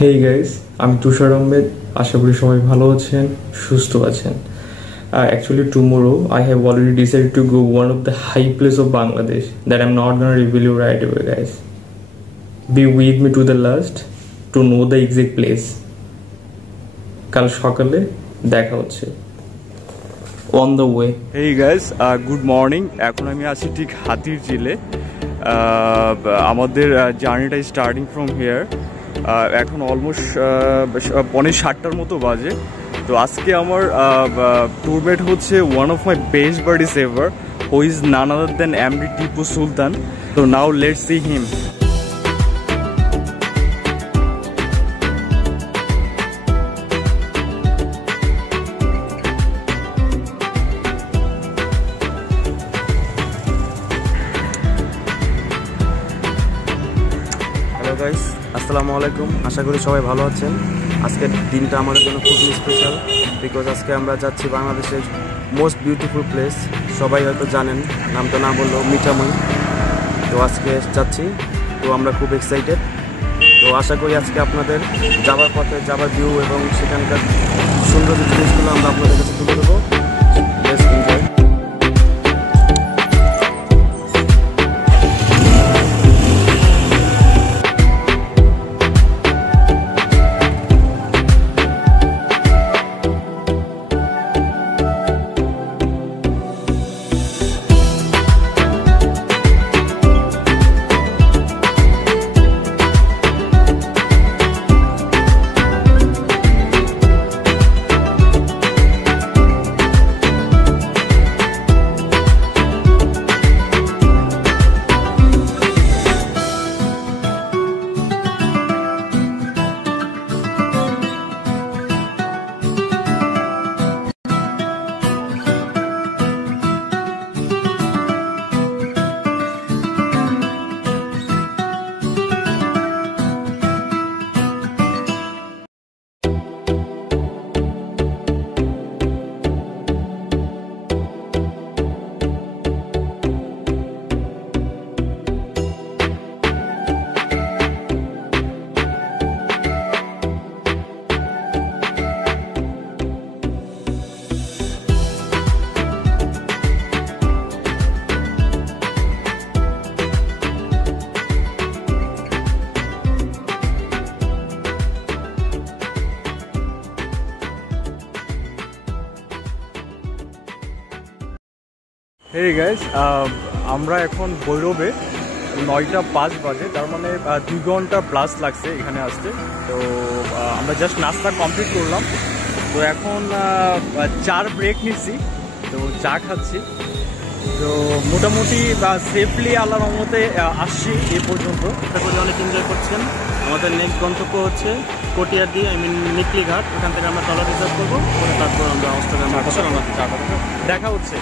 Hey guys, আমি তুষার আহমেদ। আশা করি সবাই ভালো আছেন, সুস্থ আছেন। Actually, tomorrow I have already decided to go one of the high place of Bangladesh that I'm not gonna reveal you right away, guys. Be with me to the last to know the exact place. কাল সকালে দেখা হচ্ছে on the way. Hey guys, good morning. এখন আমি আছি ঠিক হাতির ঝিলে। আমাদের জার্নিটা স্টার্টিং ফ্রম হিয়ার। এখন অলমোস্ট 7:45 মতো বাজে। তো আজকে আমার ট্যুরমেট হচ্ছে one of my best buddies ever, who is none other than MD Tipu Sultan. তো now let's see him. Hello guys, আসসালামু আলাইকুম। আশা করি সবাই ভালো আছেন। আজকের দিনটা আমাদের জন্য খুবই স্পেশাল, বিকজ আজকে আমরা যাচ্ছি বাংলাদেশের মোস্ট বিউটিফুল প্লেস। সবাই হয়তো জানেন, নামটা না বললেও মিঠামই। তো আজকে যাচ্ছি, তো আমরা খুব এক্সাইটেড। তো আশা করি আজকে আপনাদের যাবার পথে যাবার ভিউ এবং সেখানকার সুন্দর জিনিসগুলো আমরা আপনাদের কাছে তুলে দেবো। Let's enjoy. হেই গাইস, আমরা এখন ভৈরবে 9:05 বাজে, তার মানে 2 ঘন্টা প্লাস লাগছে এখানে আসতে। তো আমরা জাস্ট নাস্তা কমপ্লিট করলাম। তো এখন চার ব্রেক নিচ্ছি, তো চা খাচ্ছি। তো মোটামুটি সেফলি আল্লাহর রহমতে আসছি এই পর্যন্ত। আশা করি অনেক এনজয় করছেন। আমাদের নেক্সট গন্তব্য হচ্ছে কটিয়াদি, নিকলি ঘাট। ওখান থেকে আমরা ট্রলার রিজার্ভ করবো, তারপর আমরা দেখা হচ্ছে।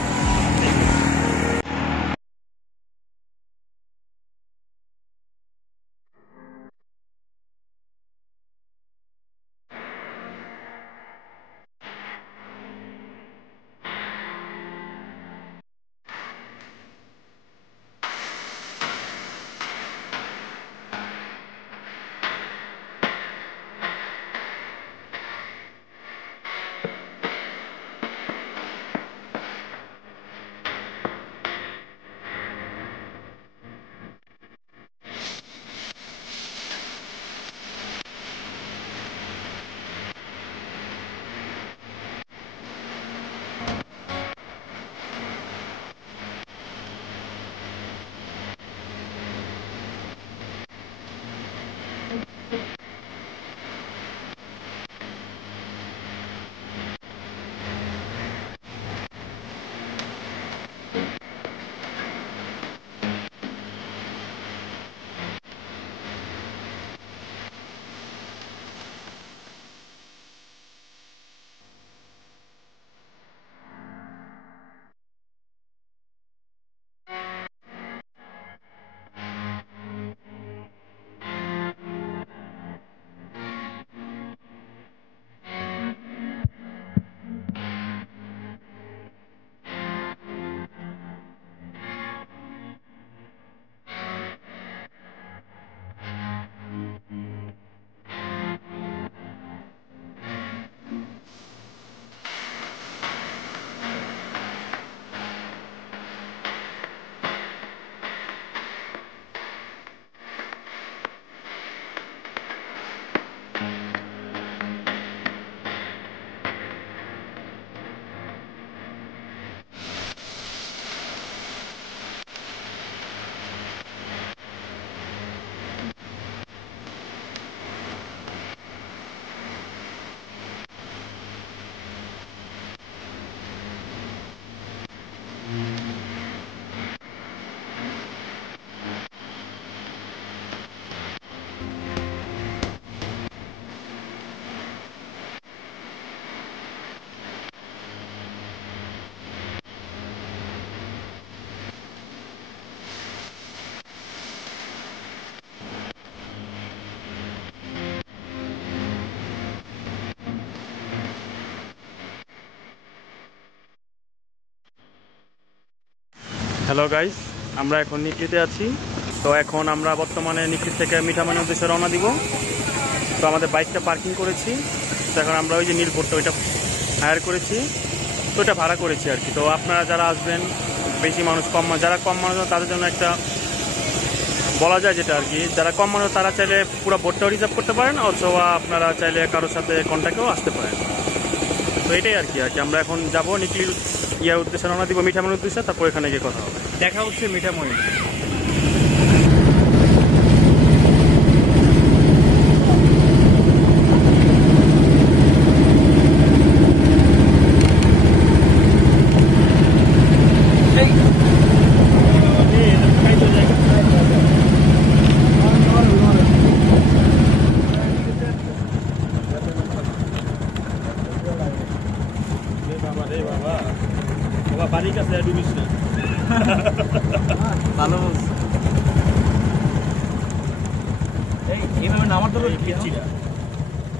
হ্যালো গাইস, আমরা এখন নিকলিতে আছি। তো এখন আমরা বর্তমানে নিকলি থেকে মিঠামইনের উদ্দেশ্যে রওনা দিব। তো আমাদের বাইকটা পার্কিং করেছি। তো এখন আমরা ওই যে নীলপট্টা ওইটা হায়ার করেছি, তো ওইটা ভাড়া করেছি আর কি। তো আপনারা যারা আসবেন, বেশি মানুষ কম মানুষ, যারা কম মানুষ তাদের জন্য একটা বলা যায় যেটা আর কি, যারা কম মানুষ তারা চাইলে পুরো বোটটাও রিজার্ভ করতে পারেন, অথবা আপনারা চাইলে কারোর সাথে কন্ট্যাক্টেও আসতে পারেন। তো এটাই আর কি আমরা এখন যাবো নিকলির ইয়ার উদ্দেশ্যে রওনা দিব, মিঠামইনের উদ্দেশ্যে। তারপর এখানে গিয়ে কথা হবে, দেখা হচ্ছে মিঠামই। বাড়ির কাছে ডুবিস না, ভালো এইভাবে নামার তো পিচ্চিটা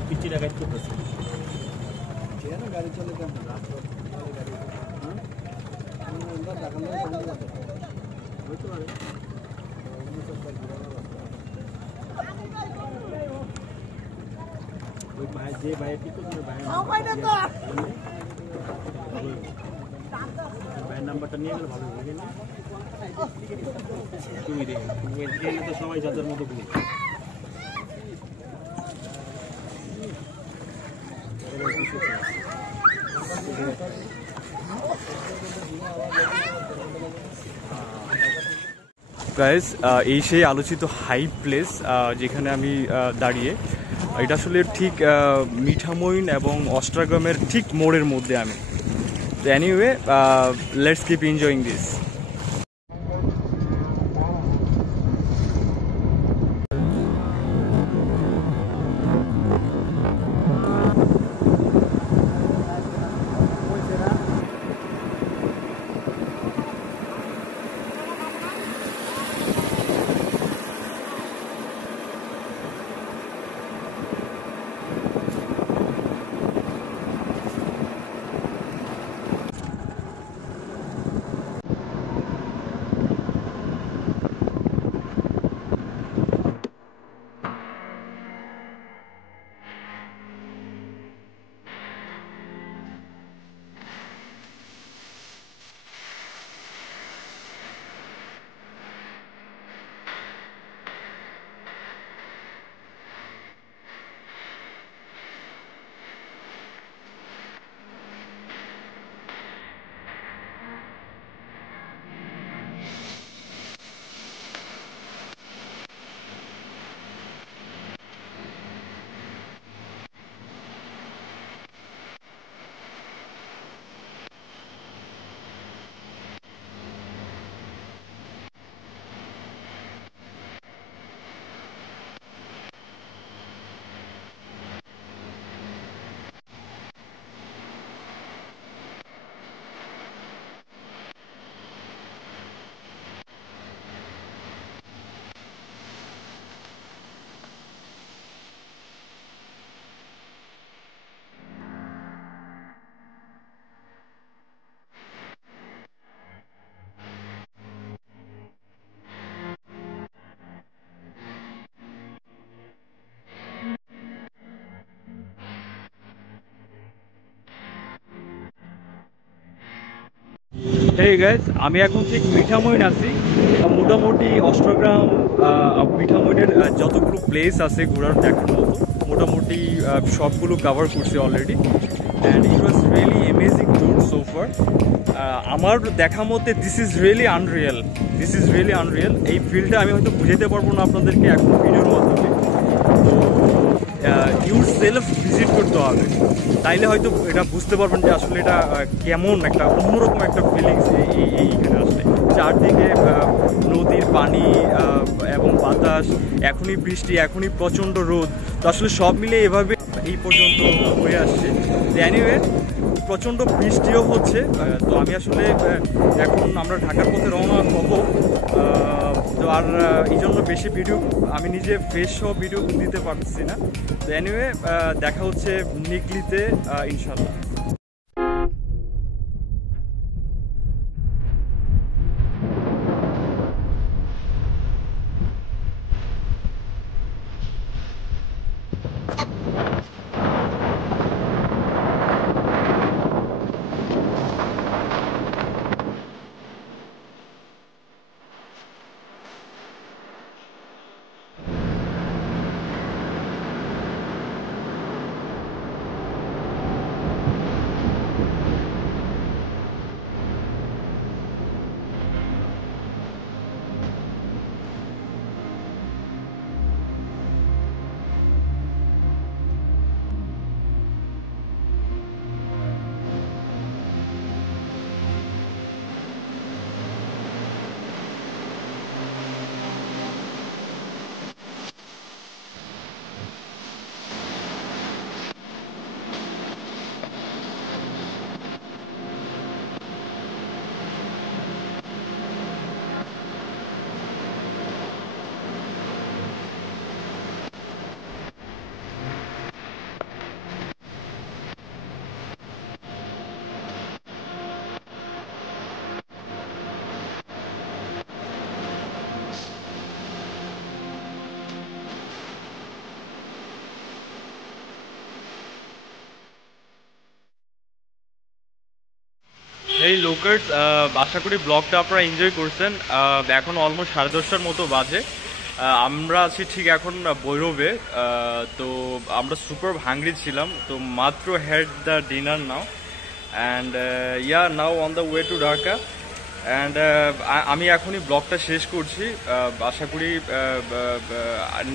পিচ্চিটা গাইড করতেছে। গাড়ি চলে কেমন ওই ভাই যে ভাই ঠিক করে ভাই ভাইয়ের নাম্বারটা নিয়ে গেলে ভালো লাগে না। তুমি দেখে তো সবাই যাদের মতো বলি। গাইস, এই সেই আলোচিত হাই প্লেস যেখানে আমি দাঁড়িয়ে। এটা আসলে ঠিক মিঠামইন এবং অস্ট্রাগ্রামের ঠিক মোড়ের মধ্যে আমি। So anyway, let's keep enjoying this. Hey guys, আমি এখন ঠিক মিঠামইন আছি। মোটামুটি অস্ট্রাগ্রাম মিঠামইনের যতগুলো প্লেস আছে ঘোরার দেখার মতো মোটামুটি সবগুলো কভার করছি already. And it was really amazing tour so far. আমার দেখা মতে দিস ইজ রিয়েলি আনরিয়েল। এই ফিলটা আমি হয়তো বুঝাতে পারবো না আপনাদেরকে এখন ভিডিওর মাধ্যমে। তো ইউর সেলফ ভিজিট করতে হবে, তাইলে হয়তো এটা বুঝতে পারবেন যে আসলে এটা কেমন একটা অন্যরকম একটা ফিলিংস এইখানে আসলে। চারদিকে নদীর পানি এবং বাতাস, এখনই বৃষ্টি, এখনই প্রচণ্ড রোদ। তো আসলে সব মিলে এভাবে এই পর্যন্ত হয়ে আসছে। এনিওয়ে প্রচণ্ড বৃষ্টিও হচ্ছে। তো আমি আসলে এখন আমরা ঢাকার পথে রওনা হব। তো আর এই জন্য বেশি ভিডিও আমি নিজে ফ্রেশ সহ ভিডিও দিতে পারছি না। তো এনিওয়ে দেখা হচ্ছে নিকলিতে ইনশাল্লাহ। এই লোকার্স, আশা করি ব্লগটা আপনারা এনজয় করছেন। এখন অলমোস্ট 10:30টার মতো বাজে। আমরা আছি ঠিক এখন ভৈরবে। তো আমরা সুপার হাংরি ছিলাম, তো মাত্র had the dinner now and now on the way to Dhaka. And আমি এখনই ব্লগটা শেষ করছি। আশা করি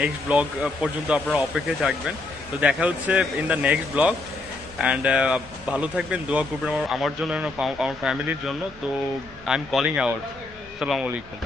নেক্সট ব্লগ পর্যন্ত আপনারা অপেক্ষায় থাকবেন। তো দেখা হচ্ছে in the next blog. And ভালো থাকবেন, দোয়া করবেন আমার জন্য, আমার ফ্যামিলির জন্য। তো আই এম কলিং আউট। আসসালামু আলাইকুম।